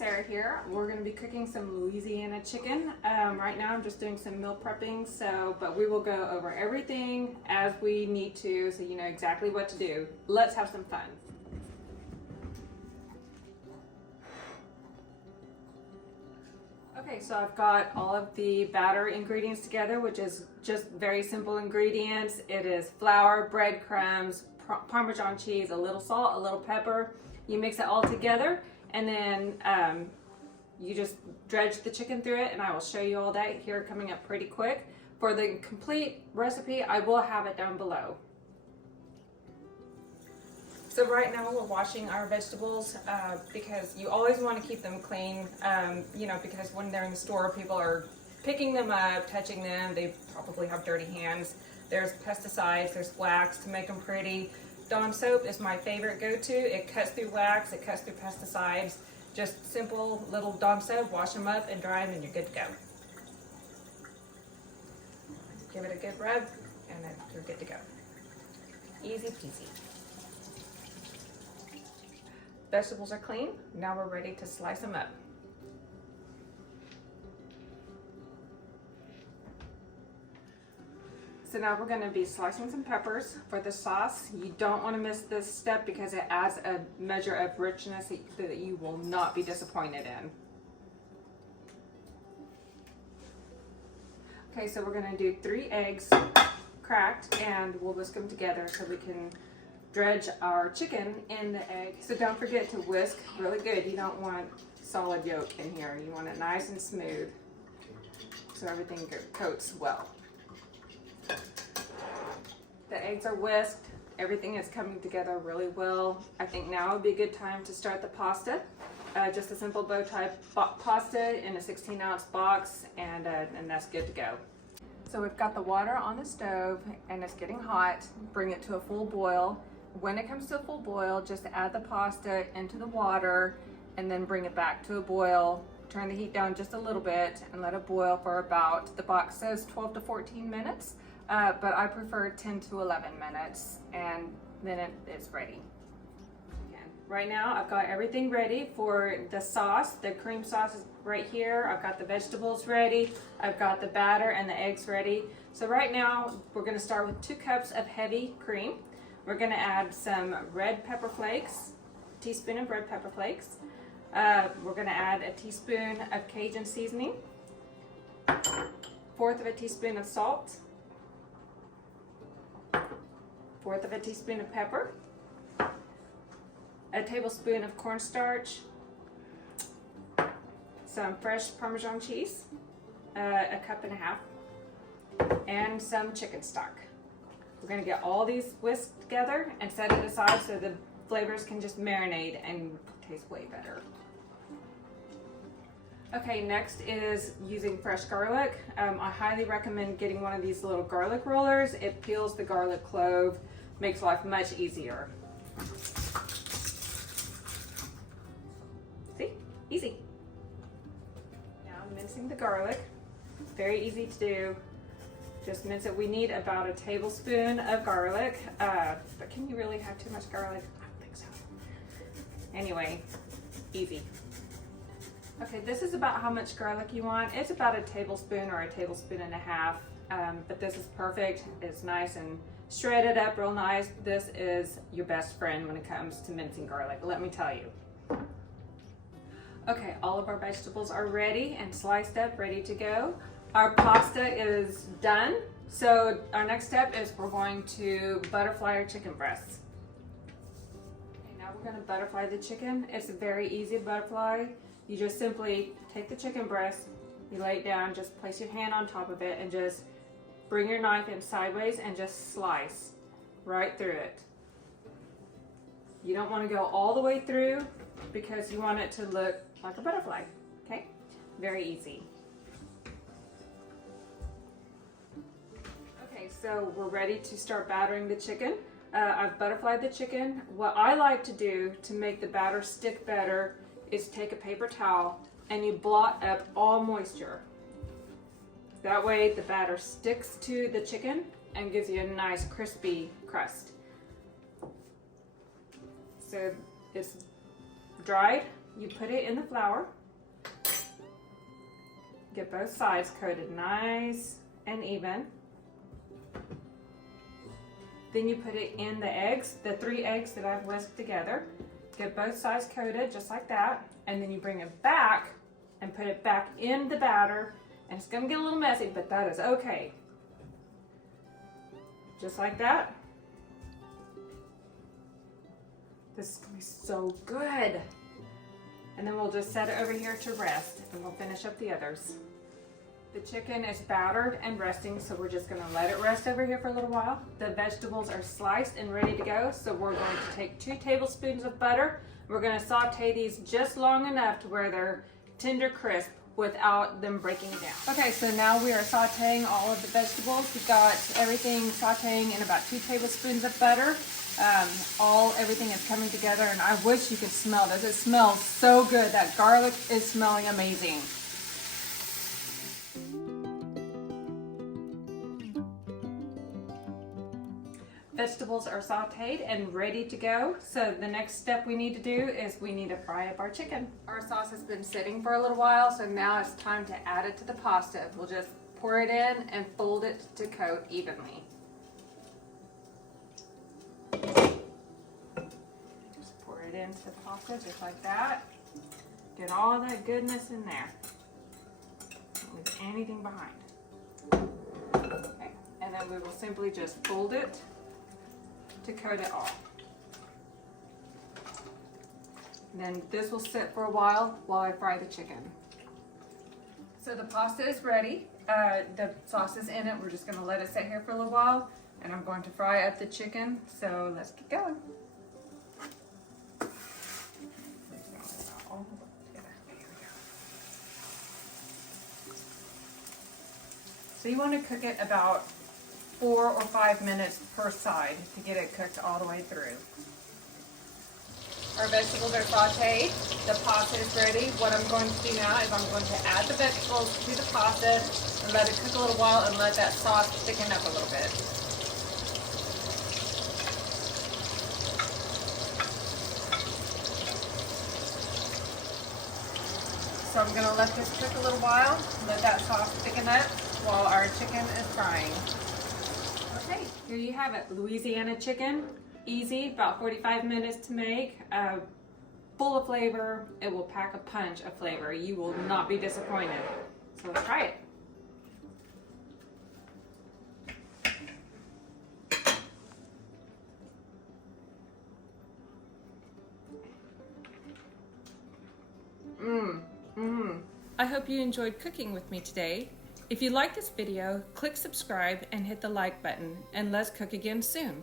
Sarah here. We're going to be cooking some Louisiana chicken. Right now I'm just doing some meal prepping, but we will go over everything as we need to so you know exactly what to do. Let's have some fun. Okay, so I've got all of the batter ingredients together, which is just very simple ingredients. It is flour, breadcrumbs, Parmesan cheese, a little salt, a little pepper. You mix it all together, and then you just dredge the chicken through it, and I will show you all that here coming up pretty quick. For the complete recipe, I will have it down below. So right now we're washing our vegetables because you always want to keep them clean, you know, because when they're in the store, people are picking them up, touching them. They probably have dirty hands. There's pesticides, there's wax to make them pretty. Dawn soap is my favorite go-to. It cuts through wax, it cuts through pesticides. Just simple little Dawn soap, wash them up and dry them, and you're good to go. Give it a good rub, and then you're good to go. Easy peasy. Vegetables are clean. Now we're ready to slice them up. So now we're going to be slicing some peppers for the sauce. You don't want to miss this step because it adds a measure of richness that you will not be disappointed in. Okay, so we're going to do 3 eggs cracked, and we'll whisk them together so we can dredge our chicken in the egg. So don't forget to whisk really good. You don't want solid yolk in here. You want it nice and smooth so everything coats well. The eggs are whisked. Everything is coming together really well. I think now would be a good time to start the pasta. Just a simple Bowtie pasta in a 16-ounce box, and that's good to go. So we've got the water on the stove and it's getting hot. Bring it to a full boil. When it comes to a full boil, just add the pasta into the water and then bring it back to a boil. Turn the heat down just a little bit and let it boil for about, the box says 12 to 14 minutes. But I prefer 10 to 11 minutes, and then it's ready. Right now I've got everything ready for the sauce. The cream sauce is right here. I've got the vegetables ready. I've got the batter and the eggs ready. So right now we're going to start with 2 cups of heavy cream. We're going to add some red pepper flakes, a teaspoon of red pepper flakes. We're going to add a teaspoon of Cajun seasoning, 1/4 of a teaspoon of salt, 1/4 of a teaspoon of pepper, a tablespoon of cornstarch, some fresh Parmesan cheese, 1.5 cups, and some chicken stock. We're going to get all these whisked together and set it aside so the flavors can just marinate and taste way better. Okay, next is using fresh garlic. I highly recommend getting one of these little garlic rollers. It peels the garlic clove, makes life much easier. See? Easy. Now mincing the garlic. Very easy to do. Just mince it. We need about a tablespoon of garlic. But can you really have too much garlic? I don't think so. Anyway, easy. Okay, this is about how much garlic you want. It's about a tablespoon or a tablespoon and a half, but this is perfect. It's nice and shredded up real nice. This is your best friend when it comes to mincing garlic, let me tell you. Okay, all of our vegetables are ready and sliced up, ready to go. Our pasta is done. So our next step is we're going to butterfly our chicken breasts. Okay, now we're going to butterfly the chicken. It's a very easy butterfly. You just simply take the chicken breast, you lay it down, just place your hand on top of it and just bring your knife in sideways and just slice right through it. You don't want to go all the way through because you want it to look like a butterfly, okay? Very easy. Okay, so we're ready to start battering the chicken. I've butterflied the chicken. What I like to do to make the batter stick better is take a paper towel and you blot up all moisture. That way the batter sticks to the chicken and gives you a nice crispy crust. So it's dried, you put it in the flour. Get both sides coated nice and even. Then you put it in the eggs, the 3 eggs that I've whisked together. Get both sides coated just like that. And then you bring it back and put it back in the batter. And it's gonna get a little messy, but that is okay. Just like that. This is gonna be so good. And then we'll just set it over here to rest and we'll finish up the others. The chicken is battered and resting, so we're just gonna let it rest over here for a little while. The vegetables are sliced and ready to go, so we're going to take 2 tablespoons of butter. We're gonna saute these just long enough to where they're tender crisp without them breaking down. Okay, so now we are sauteing all of the vegetables. We've got everything sauteing in about 2 tablespoons of butter. Everything is coming together, and I wish you could smell this. It smells so good. That garlic is smelling amazing. Vegetables are sauteed and ready to go. So the next step we need to do is we need to fry up our chicken. Our sauce has been sitting for a little while, so now it's time to add it to the pasta. We'll just pour it in and fold it to coat evenly. Just pour it into the pasta just like that. Get all that goodness in there. Don't leave anything behind. Okay. And then we will simply just fold it to coat it all. And then this will sit for a while I fry the chicken. So the pasta is ready. The sauce is in it. We're just gonna let it sit here for a little while, and I'm going to fry up the chicken. So let's get going. So you want to cook it about 4 or 5 minutes per side to get it cooked all the way through. Our vegetables are sauteed. The pasta is ready. What I'm going to do now is I'm going to add the vegetables to the pasta and let it cook a little while and let that sauce thicken up a little bit. So I'm going to let this cook a little while, let that sauce thicken up while our chicken is frying. Okay, here you have it, Louisiana chicken. Easy, about 45 minutes to make. Full of flavor. It will pack a punch of flavor. You will not be disappointed. So let's try it. I hope you enjoyed cooking with me today. If you like this video, click subscribe and hit the like button, and let's cook again soon.